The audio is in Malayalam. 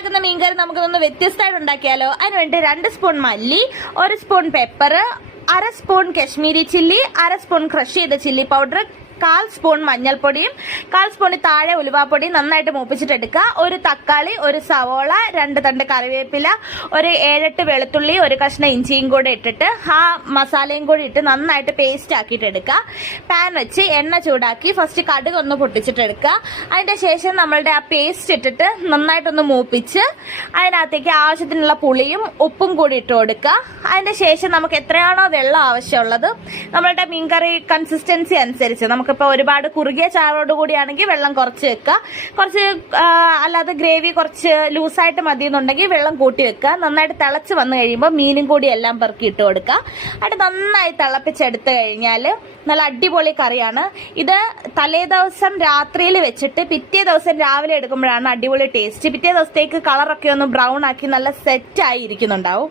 ഉണ്ടാക്കുന്ന മീൻകറി നമുക്കൊന്ന് വ്യത്യസ്തമായിട്ട് ഉണ്ടാക്കിയാലോ? അതിനുവേണ്ടി 2 സ്പൂൺ മല്ലി, 1 spoon pepper, 1/2 spoon Kashmiri chilli, 1/2 spoon crush ചെയ്ത ചില്ലി പൗഡർ, 1/4 സ്പൂൺ മഞ്ഞൾപ്പൊടിയും 1/4 സ്പൂൺ താഴെ ഉലുവാപ്പൊടിയും നന്നായിട്ട് മൂപ്പിച്ചിട്ടെടുക്കുക. 1 തക്കാളി, 1 സവോള, 2 തണ്ട് കറിവേപ്പില, 7-8 വെളുത്തുള്ളി, 1 കഷ്ണം ഇഞ്ചിയും കൂടെ ഇട്ടിട്ട് ആ മസാലയും കൂടി ഇട്ട് നന്നായിട്ട് പേസ്റ്റ് ആക്കിയിട്ട് എടുക്കുക. പാൻ വെച്ച് എണ്ണ ചൂടാക്കി ഫസ്റ്റ് കടുക് ഒന്ന് പൊട്ടിച്ചിട്ടെടുക്കുക. അതിന്റെ ശേഷം നമ്മളുടെ ആ പേസ്റ്റ് ഇട്ടിട്ട് നന്നായിട്ടൊന്ന് മൂപ്പിച്ച് അതിനകത്തേക്ക് ആവശ്യത്തിനുള്ള പുളിയും ഉപ്പും കൂടി ഇട്ട് കൊടുക്കുക. അതിന്റെ ശേഷം നമുക്ക് എത്രയാണോ വെള്ളം ആവശ്യമുള്ളത് നമ്മളുടെ മീൻകറി കൺസിസ്റ്റൻസി അനുസരിച്ച്, നമുക്കിപ്പോൾ ഒരുപാട് കുറുകിയ ചാറോട് കൂടിയാണെങ്കിൽ വെള്ളം കുറച്ച് വെക്കുക, കുറച്ച് അല്ലാതെ ഗ്രേവി കുറച്ച് ലൂസായിട്ട് മതി എന്നുണ്ടെങ്കിൽ വെള്ളം കൂട്ടി വെക്കുക. നന്നായിട്ട് തിളച്ച് വന്നു കഴിയുമ്പോൾ മീനും കൂടി എല്ലാം പെറുക്കി ഇട്ട് കൊടുക്കുക. അത് നന്നായി തിളപ്പിച്ചെടുത്ത് കഴിഞ്ഞാൽ നല്ല അടിപൊളി കറിയാണ് ഇത്. തലേ ദിവസം രാത്രിയിൽ വെച്ചിട്ട് പിറ്റേ ദിവസം രാവിലെ എടുക്കുമ്പോഴാണ് അടിപൊളി ടേസ്റ്റ്. പിറ്റേ ദിവസത്തേക്ക് കളറൊക്കെ ഒന്ന് ബ്രൗൺ ആക്കി നല്ല സെറ്റ് ആയി ഇരിക്കുന്നുണ്ടാവും.